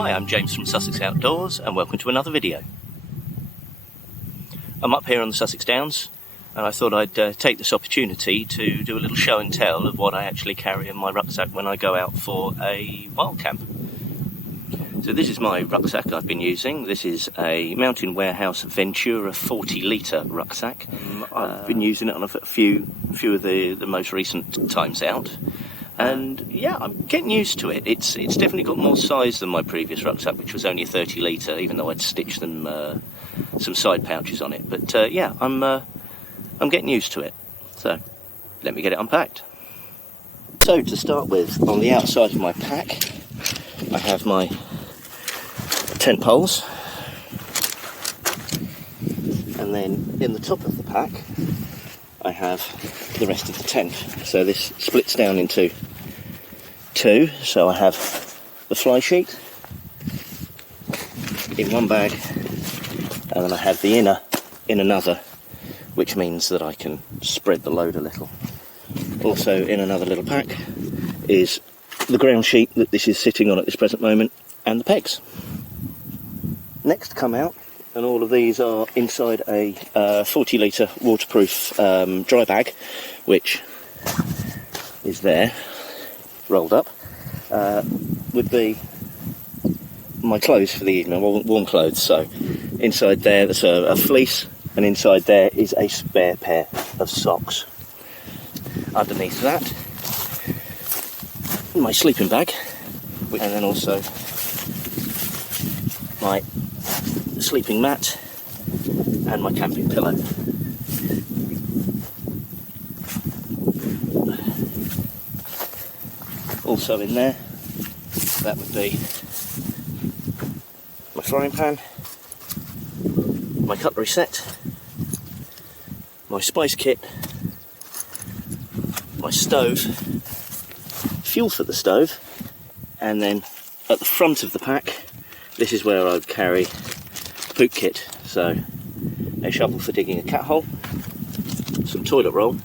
Hi, I'm James from Sussex Outdoors and welcome to another video. I'm up here on the Sussex Downs and I thought I'd take this opportunity to do a little show and tell of what I actually carry in my rucksack when I go out for a wild camp. So this is my rucksack I've been using. This is a Mountain Warehouse Ventura 40 litre rucksack. I've been using it on a few of the most recent times out. And yeah, I'm getting used to it. It's definitely got more size than my previous rucksack, which was only a 30 litre, even though I'd stitched them some side pouches on it. But yeah, I'm getting used to it. So let me get it unpacked. So to start with, on the outside of my pack, I have my tent poles, and then in the top of the pack, I have the rest of the tent. So this splits down into two. So I have the fly sheet in one bag, and then I have the inner in another, which means that I can spread the load a little. Also in another little pack is the ground sheet that this is sitting on at this present moment, and the pegs. Next come out, and all of these are inside a 40 litre waterproof dry bag, which is there, rolled up, would be my clothes for the evening, warm clothes. So inside there's a fleece, and inside there is a spare pair of socks. Underneath that, my sleeping bag, and then also my sleeping mat and my camping pillow. Also in there, that would be my frying pan, my cutlery set, my spice kit, my stove, fuel for the stove, and then at the front of the pack, this is where I would carry the poop kit. So a shovel for digging a cat hole, some toilet roll,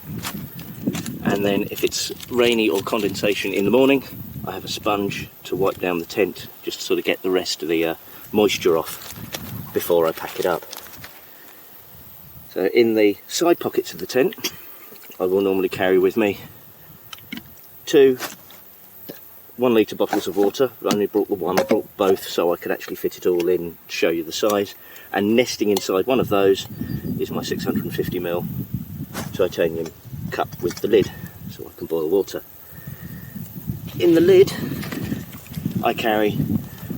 and then if it's rainy or condensation in the morning, I have a sponge to wipe down the tent, just to sort of get the rest of the moisture off before I pack it up. So in the side pockets of the tent, I will normally carry with me two 1 litre bottles of water. I only brought the one, I brought both so I could actually fit it all in, show you the size. And nesting inside one of those is my 650ml titanium cup with the lid, so I can boil water. In the lid, I carry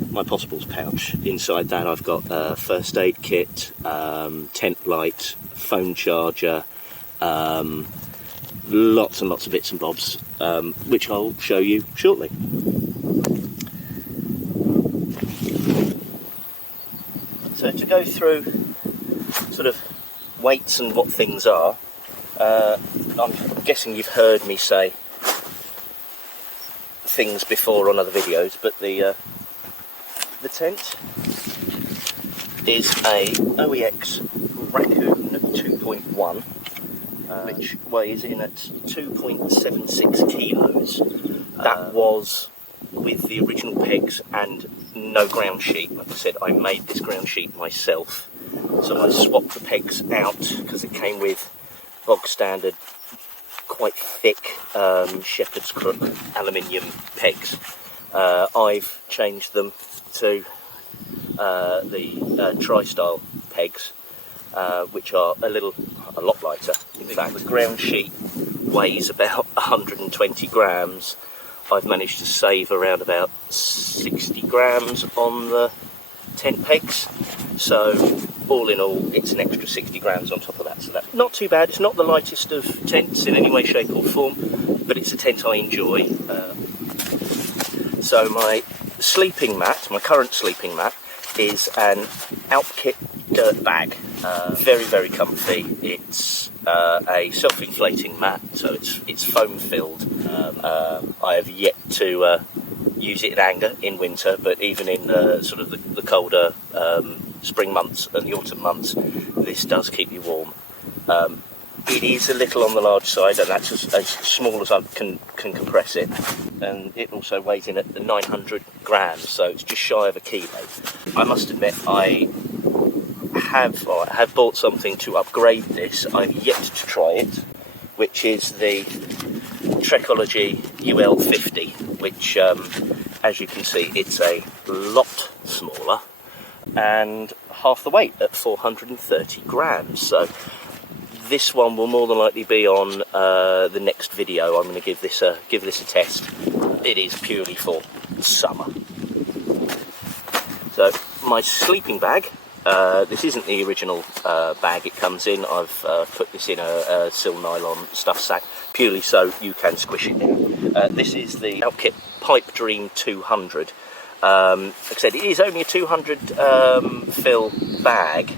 my Possibles pouch. Inside that I've got a first aid kit, tent light, phone charger, lots and lots of bits and bobs, which I'll show you shortly. So to go through sort of weights and what things are, I'm guessing you've heard me say things before on other videos, but the tent is a OEX Raccoon 2.1, which weighs in at 2.76 kilos. That was with the original pegs and no ground sheet. Like I said, I made this ground sheet myself, so I swapped the pegs out because it came with bog standard, quite thick shepherd's crook aluminium pegs. I've changed them to the tri-style pegs, which are a lot lighter. In fact, the ground sheet weighs about 120 grams. I've managed to save around about 60 grams on the tent pegs. So all in all, it's an extra 60 grams on top of that. So that's not too bad. It's not the lightest of tents in any way, shape or form, but it's a tent I enjoy. So my sleeping mat, my current sleeping mat, is an Alpkit dirt bag. Very, very comfy. It's a self-inflating mat, so it's foam filled. I have yet to use it in anger in winter, but even in sort of the colder spring months and the autumn months, this does keep you warm. It is a little on the large side, and that's as small as I can compress it. And it also weighs in at 900 grams, so it's just shy of a kilo. I must admit, I have bought something to upgrade this. I've yet to try it, which is the Cutlery UL50, which, as you can see, it's a lot smaller and half the weight at 430 grams. So this one will more than likely be on the next video. I'm going to give this a test. It is purely for summer. So my sleeping bag. This isn't the original bag it comes in. I've put this in a sil nylon stuff sack purely so you can squish it down. This is the Outkit Pipe Dream 200. Like I said, it is only a 200 fill bag,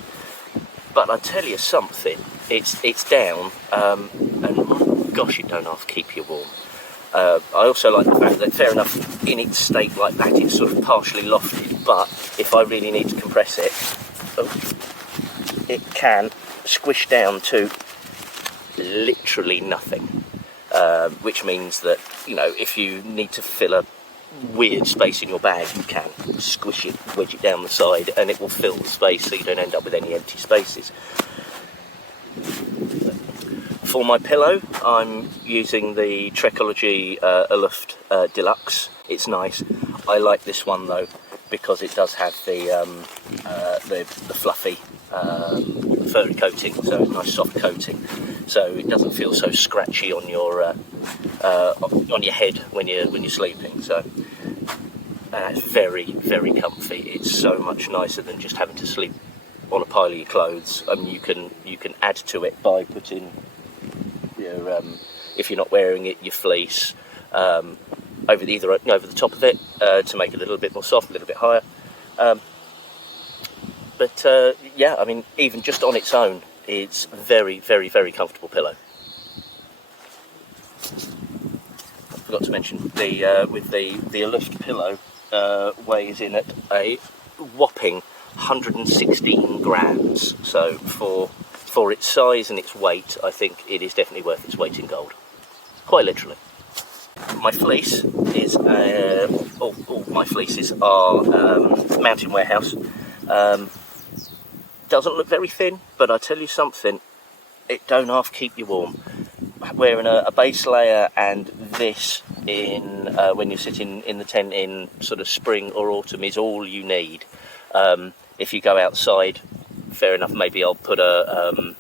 but I tell you something, it's down, and gosh, it don't half keep you warm. I also like the fact that, fair enough, in its state like that, it's sort of partially lofted, but if I really need to compress it, it can squish down to literally nothing, which means that, you know, if you need to fill a weird space in your bag, you can squish it, wedge it down the side, and it will fill the space so you don't end up with any empty spaces. For my pillow, I'm using the Cutlery Aloft Deluxe. It's nice. I like this one though because it does have the fluffy furry coating, so a nice soft coating, so it doesn't feel so scratchy on your head when you're sleeping. So it's very, very comfy. It's so much nicer than just having to sleep on a pile of your clothes. I mean, you can add to it by putting your if you're not wearing it, your fleece over the top of it to make it a little bit more soft, a little bit higher. But yeah, I mean, even just on its own, it's very, very, very comfortable pillow. I forgot to mention with the Aloft pillow weighs in at a whopping 116 grams. So for its size and its weight, I think it is definitely worth its weight in gold. Quite literally. My fleece is all my fleeces are Mountain Warehouse. Doesn't look very thin, but I tell you something, it don't half keep you warm. Wearing a base layer and this in when you're sitting in the tent in sort of spring or autumn is all you need. If you go outside, fair enough, maybe I'll put a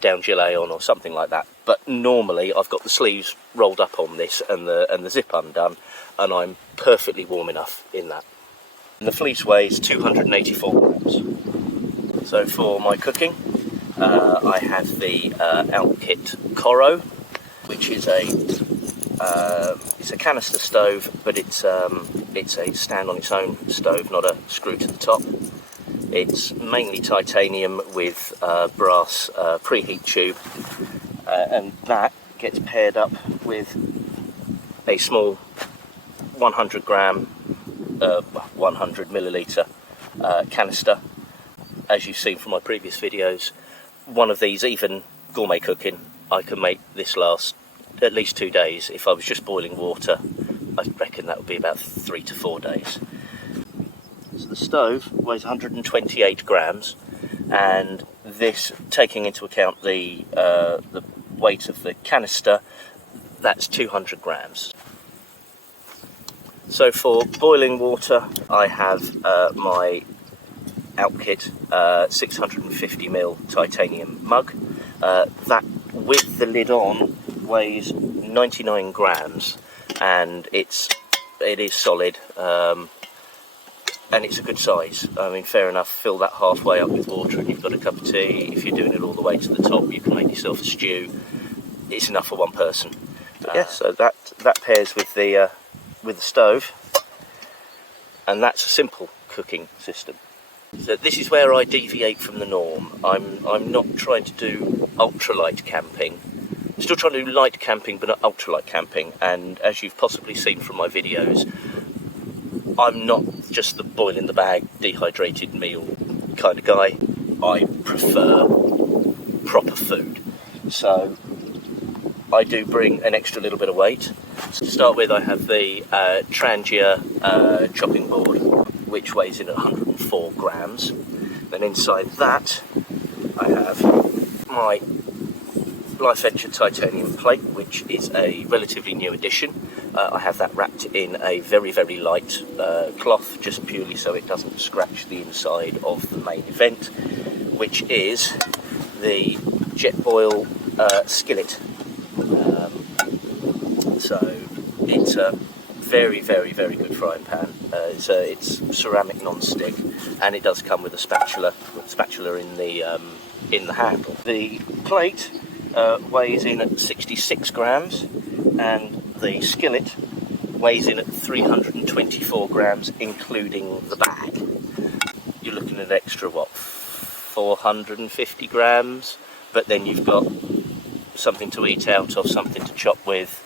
down gilet on or something like that. But normally I've got the sleeves rolled up on this and the zip undone, and I'm perfectly warm enough in that. And the fleece weighs 284 grams. So for my cooking, I have the Outkit Coro, which is it's a canister stove, but it's a stand on its own stove, not a screw to the top. It's mainly titanium with brass preheat tube, and that gets paired up with a small 100 gram, 100 milliliter canister. As you've seen from my previous videos, one of these, even gourmet cooking, I can make this last at least 2 days. If I was just boiling water, I reckon that would be about 3 to 4 days. So the stove weighs 128 grams, and this, taking into account the weight of the canister, that's 200 grams. So for boiling water, I have my Outkit 650ml titanium mug. That, with the lid on, weighs 99 grams, and it is solid, and it's a good size. I mean, fair enough, fill that halfway up with water and you've got a cup of tea. If you're doing it all the way to the top, you can make yourself a stew. It's enough for one person. Yeah, so that pairs with the stove, and that's a simple cooking system. So this is where I deviate from the norm. I'm not trying to do ultralight camping. I'm still trying to do light camping, but not ultralight camping. And as you've possibly seen from my videos, I'm not just the boil in the bag, dehydrated meal kind of guy. I prefer proper food. so I do bring an extra little bit of weight. So to start with, I have the Trangia chopping board, which weighs in at 104 grams. Then inside that, I have my Life Venture titanium plate, which is a relatively new addition. I have that wrapped in a very, very light cloth, just purely so it doesn't scratch the inside of the main event, which is the Jetboil skillet. So it's a very, very, very good frying pan. It's ceramic non-stick, and it does come with a spatula in the handle. The plate weighs in at 66 grams, and the skillet weighs in at 324 grams, including the bag. You're looking at an extra, 450 grams, but then you've got something to eat out of, something to chop with.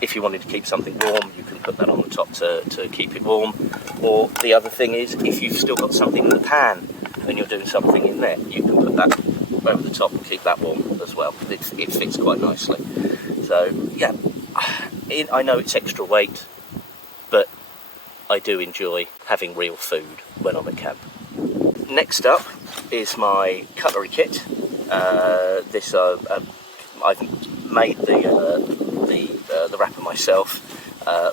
If you wanted to keep something warm, you can put that on the top to keep it warm. Or the other thing is, if you've still got something in the pan and you're doing something in there, you can put that over the top and keep that warm as well. It fits quite nicely. So yeah, I know it's extra weight, but I do enjoy having real food when I'm at camp. Next up is my cutlery kit. This I've made the wrapper myself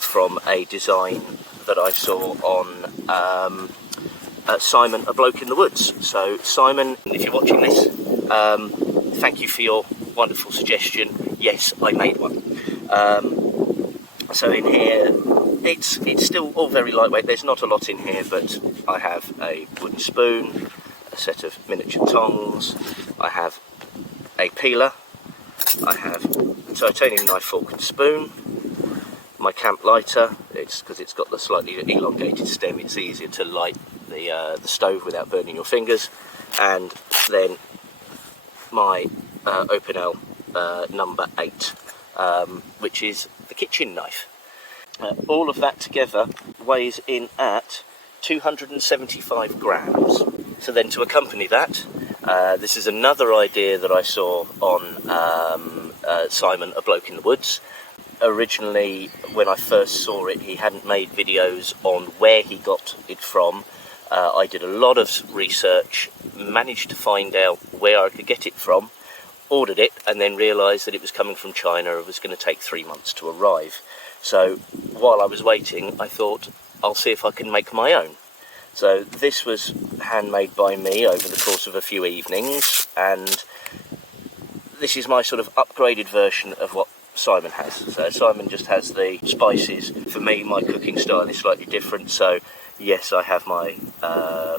from a design that I saw on Simon, A Bloke in the Woods. So Simon, if you're watching this, thank you for your wonderful suggestion. Yes, I made one. So in here, it's still all very lightweight. There's not a lot in here, but I have a wooden spoon, a set of miniature tongs, I have a peeler, I have a titanium knife, fork and spoon, my camp lighter. It's because it's got the slightly elongated stem, it's easier to light the stove without burning your fingers, and then my Opinel number 8, which is the kitchen knife. All of that together weighs in at 275 grams. So then to accompany that, this is another idea that I saw on Simon, A Bloke in the Woods. Originally, when I first saw it, he hadn't made videos on where he got it from. I did a lot of research, managed to find out where I could get it from, ordered it, and then realised that it was coming from China. It was going to take 3 months to arrive. So while I was waiting, I thought, I'll see if I can make my own. So this was handmade by me over the course of a few evenings, and this is my sort of upgraded version of what Simon has. So Simon just has the spices. For me, my cooking style is slightly different, so yes, I have my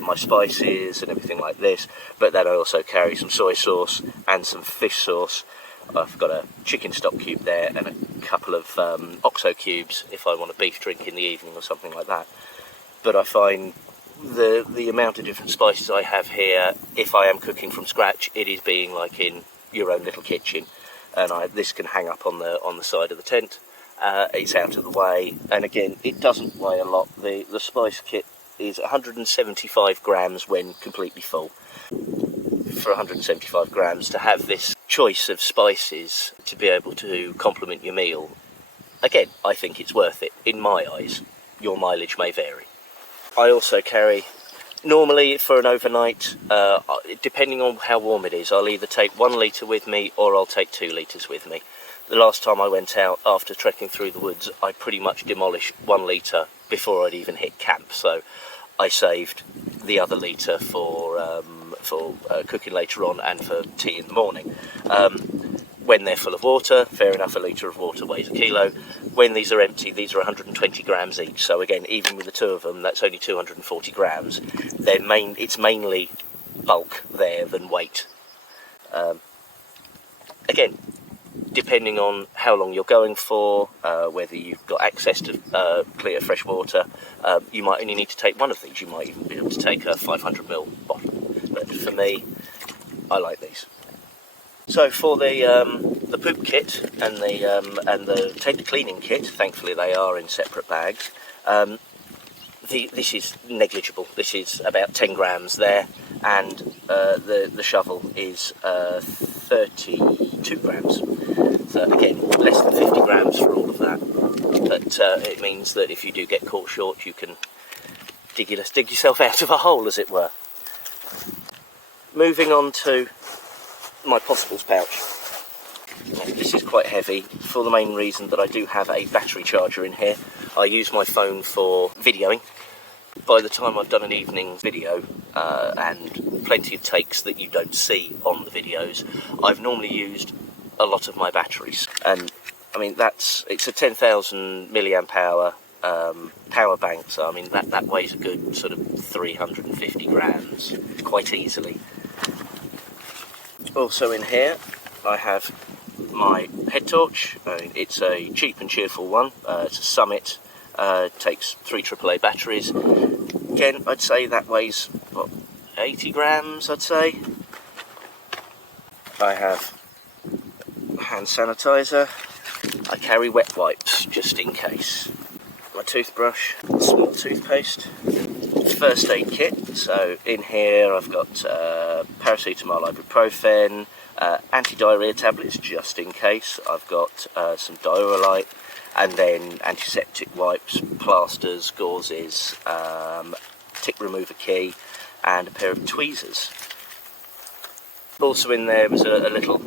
my spices and everything like this, but then I also carry some soy sauce and some fish sauce. I've got a chicken stock cube there and a couple of OXO cubes if I want a beef drink in the evening or something like that. But I find the amount of different spices I have here, if I am cooking from scratch, it is being like in your own little kitchen. And this can hang up on the side of the tent. It's out of the way, and again, it doesn't weigh a lot. The spice kit is 175 grams when completely full. For 175 grams, to have this choice of spices to be able to complement your meal, again, I think it's worth it. In my eyes, your mileage may vary. I also carry, normally for an overnight, depending on how warm it is, I'll either take 1 litre with me or I'll take 2 litres with me. The last time I went out after trekking through the woods, I pretty much demolished 1 litre before I'd even hit camp, so I saved the other litre for cooking later on and for tea in the morning. When they're full of water, fair enough, a litre of water weighs a kilo. When these are empty, these are 120 grams each, so again, even with the 2 of them, that's only 240 grams. It's mainly bulk there than weight. Again, depending on how long you're going for, whether you've got access to clear fresh water, you might only need to take 1 of these. You might even be able to take a 500ml bottle. But for me, I like these. So for the poop kit and the tent cleaning kit, thankfully they are in separate bags. This is negligible. This is about 10 grams there, and the shovel is 32 grams. So again, less than 50 grams for all of that. But it means that if you do get caught short, you can dig yourself out of a hole, as it were. Moving on to my possibles pouch. This is quite heavy for the main reason that I do have a battery charger in here. I use my phone for videoing. By the time I've done an evening video and plenty of takes that you don't see on the videos, I've normally used a lot of my batteries. And I mean, it's a 10,000 milliamp hour power bank, so I mean that weighs a good sort of 350 grams quite easily. Also in here I have my head torch. It's a cheap and cheerful one. It's a Summit. Takes 3 AAA batteries. Again, I'd say that weighs, what, 80 grams, I'd say. I have hand sanitizer. I carry wet wipes, just in case. My toothbrush, small toothpaste. First aid kit. So in here I've got paracetamol, ibuprofen, anti-diarrhea tablets, just in case. I've got some Diurolite, and then antiseptic wipes, plasters, gauzes, tick remover key, and a pair of tweezers. Also in there was a little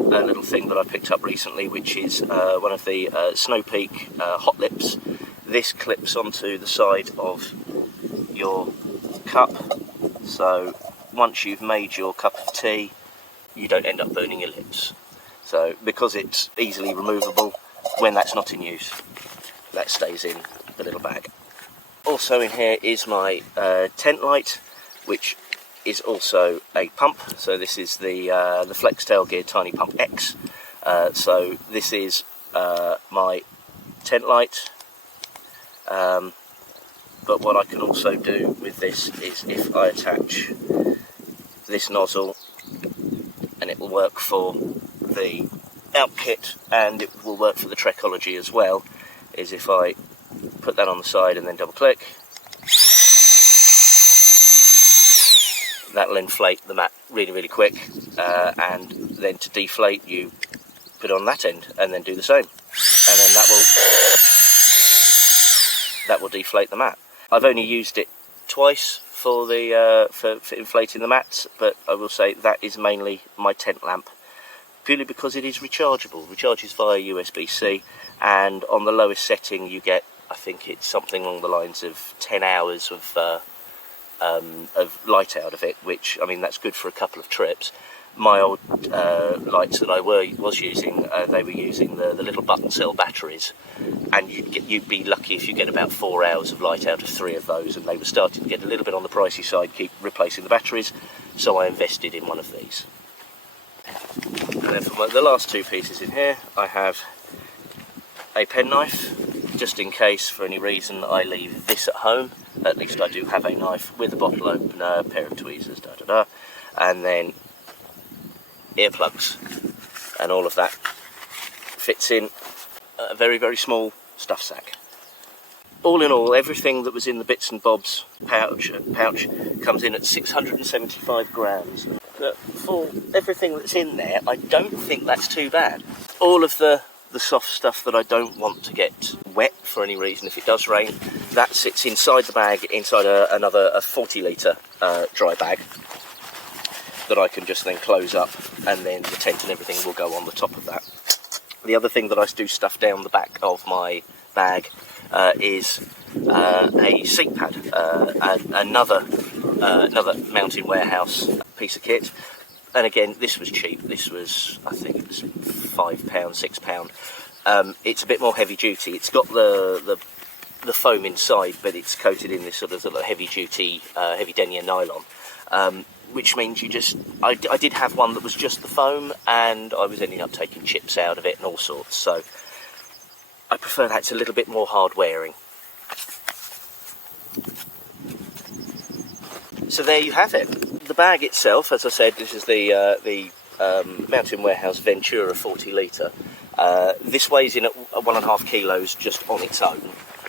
thing that I picked up recently, which is one of the Snow Peak hot lips. This clips onto the side of your cup, so once you've made your cup of tea, you don't end up burning your lips. So because it's easily removable, when that's not in use, that stays in the little bag. Also in here is my tent light, which is also a pump. So this is the Flex Tailgear Tiny Pump X. So this is my tent light. But what I can also do with this is if I attach this nozzle, and it will work for the out kit and it will work for the Trekology as well, is if I put that on the side and then double click, that'll inflate the mat really quick, and then to deflate you put it on that end and then do the same, and then that will deflate the mat. I've only used it twice for the for inflating the mats, but I will say that is mainly my tent lamp, purely because it is rechargeable. Recharges via USB-C, and on the lowest setting you get, I think it's something along the lines of 10 hours of light out of it, which, I mean, that's good for a couple of trips. My old lights that I was using, they were using the little button cell batteries, and you'd be lucky if you get about 4 hours of light out of 3 of those, and they were starting to get a little bit on the pricey side, keep replacing the batteries, so I invested in one of these. And then for the last 2 pieces in here, I have a penknife, just in case for any reason I leave this at home. At least I do have a knife with a bottle opener, a pair of tweezers, and then earplugs, and all of that fits in a very small stuff sack. All in all, everything that was in the bits and bobs pouch comes in at 675 grams. But for everything that's in there, I don't think that's too bad. All of the soft stuff that I don't want to get wet for any reason if it does rain, that sits inside the bag, inside another 40 litre dry bag that I can just then close up, and then the tent and everything will go on the top of that. The other thing that I do stuff down the back of my bag is a seat pad, another Mountain Warehouse piece of kit. And again, this was cheap. This was, I think it was £5, £6. It's a bit more heavy duty. It's got the foam inside, but it's coated in this sort of heavy duty, heavy denier nylon. Which means I did have one that was just the foam, and I was ending up taking chips out of it and all sorts, so I prefer that. It's a little bit more hard wearing. So there you have it. The bag itself, as I said, this is the Mountain Warehouse Ventura 40 litre. This weighs in at 1.5 kilos just on its own.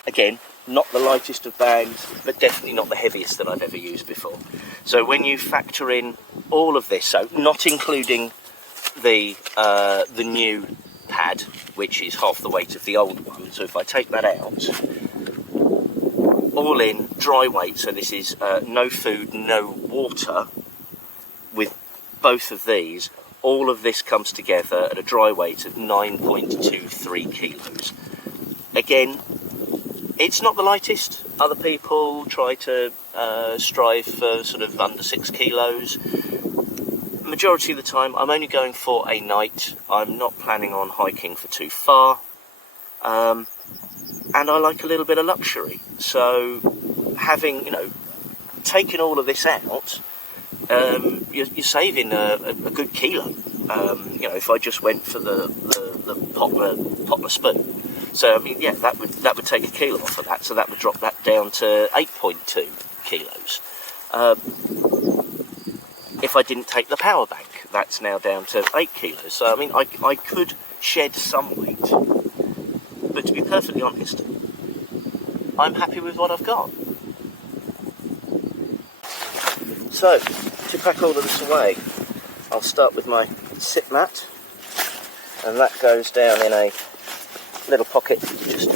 Again, not the lightest of bags, but definitely not the heaviest that I've ever used before. So when you factor in all of this, so not including the new pad, which is half the weight of the old one. So if I take that out, all in dry weight, so this is no food, no water, with both of these, all of this comes together at a dry weight of 9.23 kilos. Again, it's not the lightest. Other people try to strive for sort of under 6 kilos. Majority of the time, I'm only going for a night. I'm not planning on hiking for too far. And I like a little bit of luxury. So having, taken all of this out, you're saving a good kilo. If I just went for the poplar spoon. So I mean, yeah, that would take a kilo off of that. So that would drop that down to 8.2 kilos. If I didn't take the power bank, that's now down to 8 kilos. So I mean, I could shed some weight, but to be perfectly honest, I'm happy with what I've got. So, to pack all of this away, I'll start with my sit mat, and that goes down in a little pocket just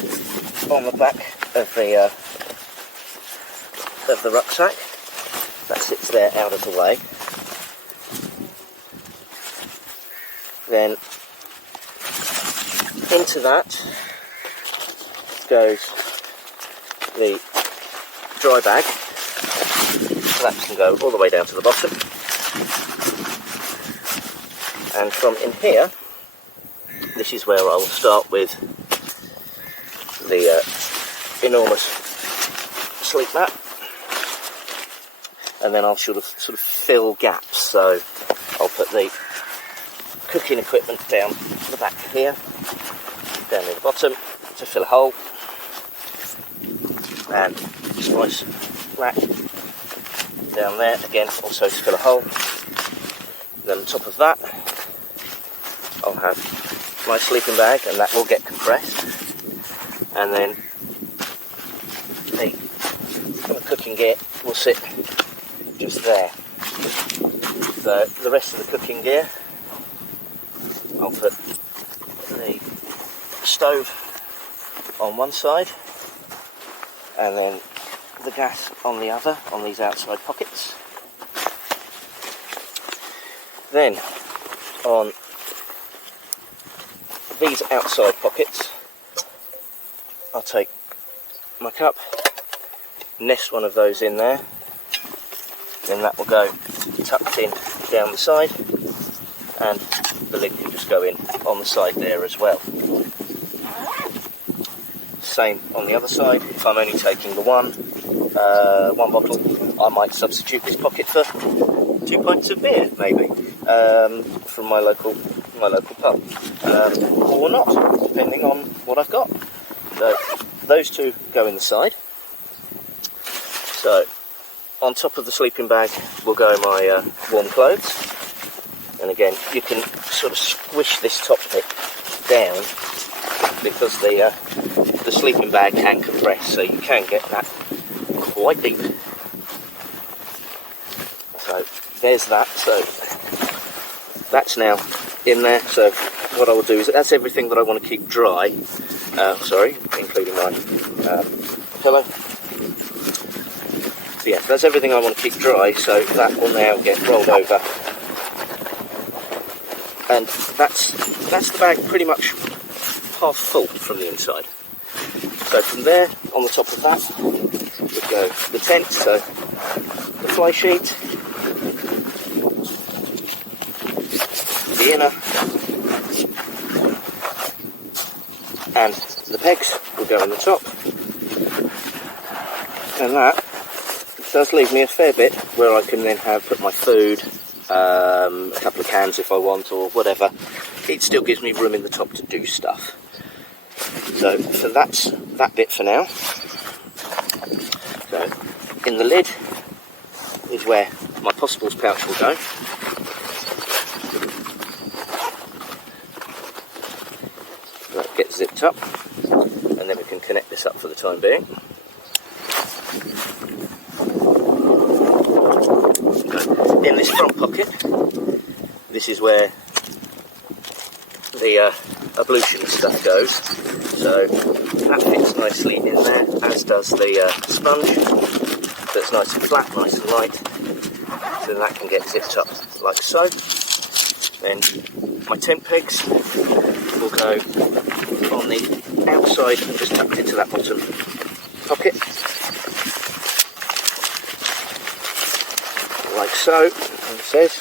on the back of the rucksack. That sits there out of the way. Then into that goes the dry bag. So that can go all the way down to the bottom. And from in here, this is where I will start with the enormous sleep mat. And then I'll sort of fill gaps. So I'll put the cooking equipment down the back here, down near the bottom to fill a hole, and spice rack down there again, also to fill a hole. Then on top of that, I'll have my sleeping bag, and that will get compressed, and then the cooking gear will sit just there. So the rest of the cooking gear, I'll put the stove on one side and then the gas on the other, on these outside pockets. Then on these outside pockets, I'll take my cup, nest one of those in there, then that will go tucked in down the side, and the lid can just go in on the side there as well. Same on the other side. If I'm only taking the one bottle, I might substitute this pocket for 2 pints of beer, maybe, from my local pub, or not, depending on what I've got. So those two go in the side. So on top of the sleeping bag will go my warm clothes. And again, you can sort of squish this top bit down because the sleeping bag can compress, so you can get that quite deep. So there's that. So that's now in there. So what I will do is, that's everything that I want to keep dry. Including my pillow. So yeah, that's everything I want to keep dry. So that will now get rolled over. And that's the bag pretty much half full from the inside. So from there, on the top of that, would go the tent, so the fly sheet, the inner, and the pegs will go on the top. And that does leave me a fair bit where I can then put my food, a couple of cans if I want, or whatever. It still gives me room in the top to do stuff. So that's that bit for now. So in the lid is where my possibles pouch will go. That gets zipped up, and then we can connect this up for the time being. In this front pocket, this is where the ablution stuff goes. So that fits nicely in there, as does the sponge. That's nice and flat, nice and light. So that can get zipped up like so. Then my tent pegs will go on the outside and just tucked into that bottom pocket. Like so, as it says.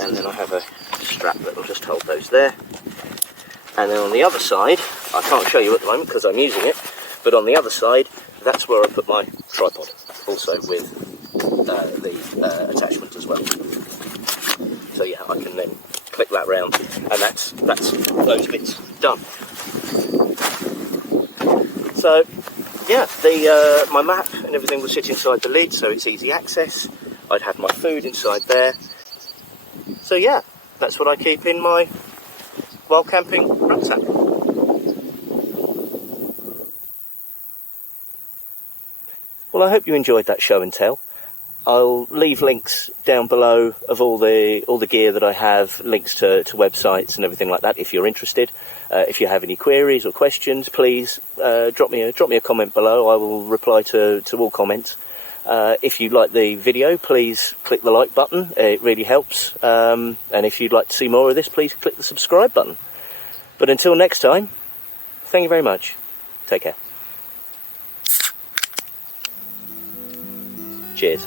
And then I have a strap that will just hold those there. And then on the other side, I can't show you at the moment because I'm using it, but on the other side, that's where I put my tripod, also with the attachment as well. So yeah, I can then click that round, and that's those bits done. So yeah, my map and everything will sit inside the lid, so it's easy access. I'd have my food inside there. So yeah, that's what I keep in my while camping rucksack. Well, I hope you enjoyed that show and tell. I'll leave links down below of all the gear that I have, links to websites and everything like that if you're interested. If you have any queries or questions, please drop me a comment below. I will reply to all comments. If you like the video, please click the like button. It really helps. And if you'd like to see more of this, please click the subscribe button. But until next time, thank you very much. Take care. Cheers.